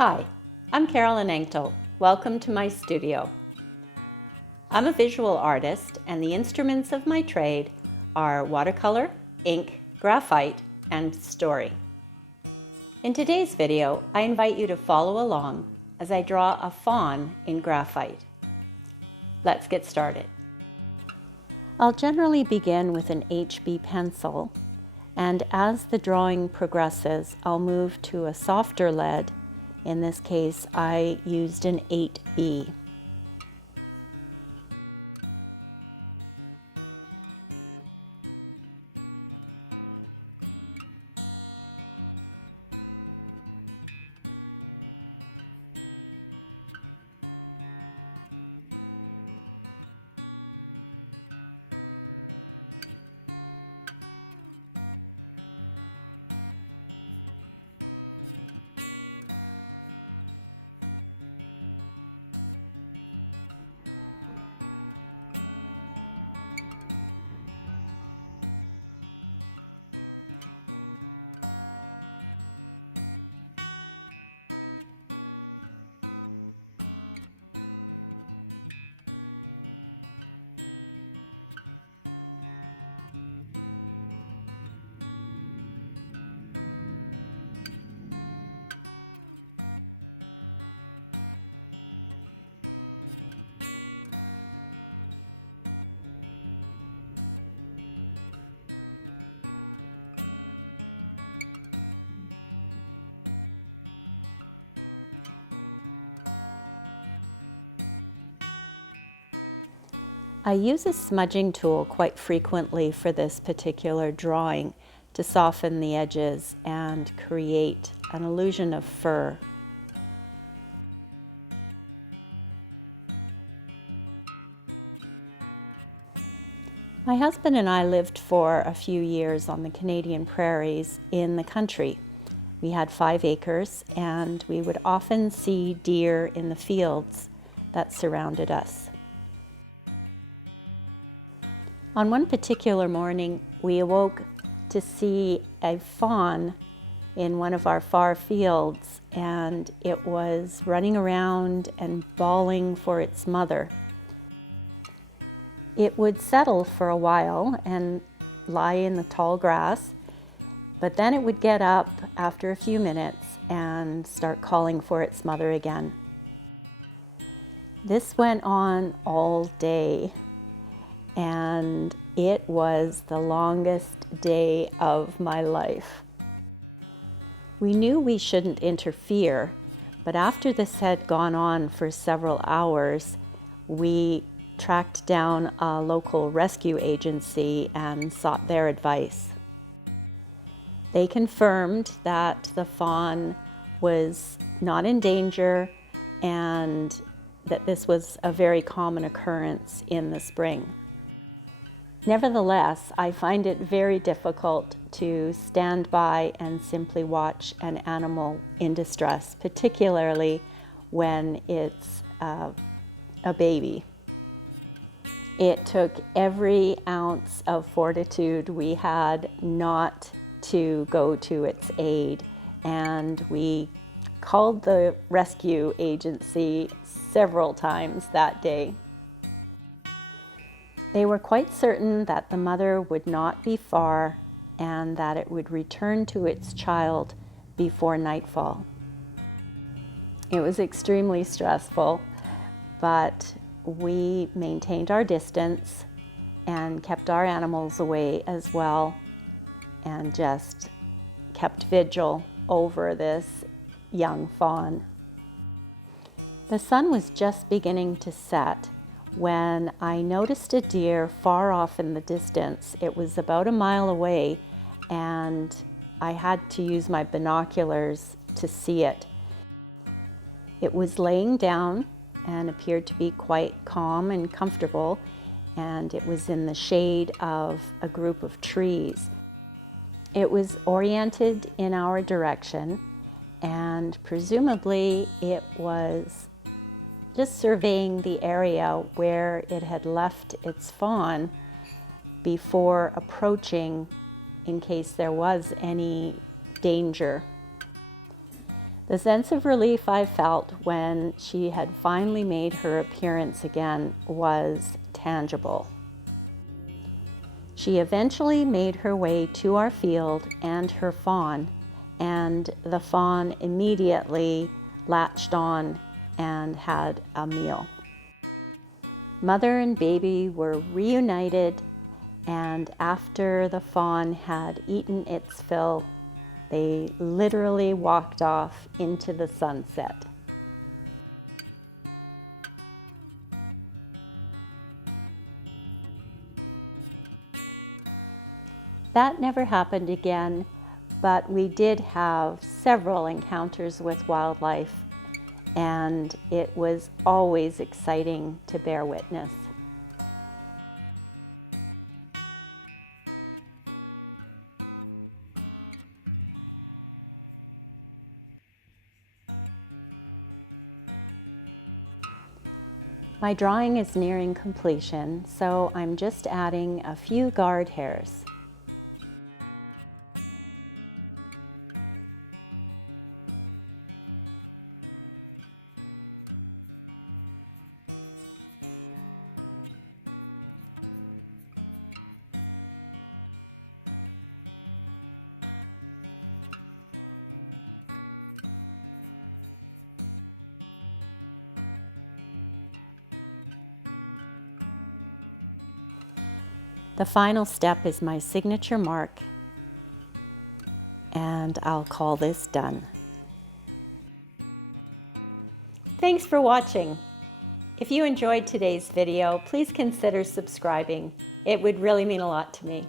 Hi, I'm Carolynn Anctil. Welcome to my studio. I'm a visual artist, and the instruments of my trade are watercolor, ink, graphite, and story. In today's video, I invite you to follow along as I draw a fawn in graphite. Let's get started. I'll generally begin with an HB pencil, and as the drawing progresses, I'll move to a softer lead. In this case, I used an 8B. I use a smudging tool quite frequently for this particular drawing to soften the edges and create an illusion of fur. My husband and I lived for a few years on the Canadian prairies in the country. We had 5 acres, and we would often see deer in the fields that surrounded us. On one particular morning, we awoke to see a fawn in one of our far fields, and it was running around and bawling for its mother. It would settle for a while and lie in the tall grass, but then it would get up after a few minutes and start calling for its mother again. This went on all day, and it was the longest day of my life. We knew we shouldn't interfere, but after this had gone on for several hours, we tracked down a local rescue agency and sought their advice. They confirmed that the fawn was not in danger and that this was a very common occurrence in the spring. Nevertheless, I find it very difficult to stand by and simply watch an animal in distress, particularly when it's a baby. It took every ounce of fortitude we had not to go to its aid, and we called the rescue agency several times that day. They were quite certain that the mother would not be far and that it would return to its child before nightfall. It was extremely stressful, but we maintained our distance and kept our animals away as well, and just kept vigil over this young fawn. The sun was just beginning to set when I noticed a deer far off in the distance. It was about a mile away, and I had to use my binoculars to see it. It was laying down and appeared to be quite calm and comfortable, and it was in the shade of a group of trees. It was oriented in our direction, and presumably it was just surveying the area where it had left its fawn before approaching in case there was any danger. The sense of relief I felt when she had finally made her appearance again was tangible. She eventually made her way to our field and her fawn, and the fawn immediately latched on and had a meal. Mother and baby were reunited, and after the fawn had eaten its fill, they literally walked off into the sunset. That never happened again, but we did have several encounters with wildlife, and it was always exciting to bear witness. My drawing is nearing completion, so I'm just adding a few guard hairs. The final step is my signature mark, and I'll call this done. Thanks for watching. If you enjoyed today's video, please consider subscribing. It would really mean a lot to me.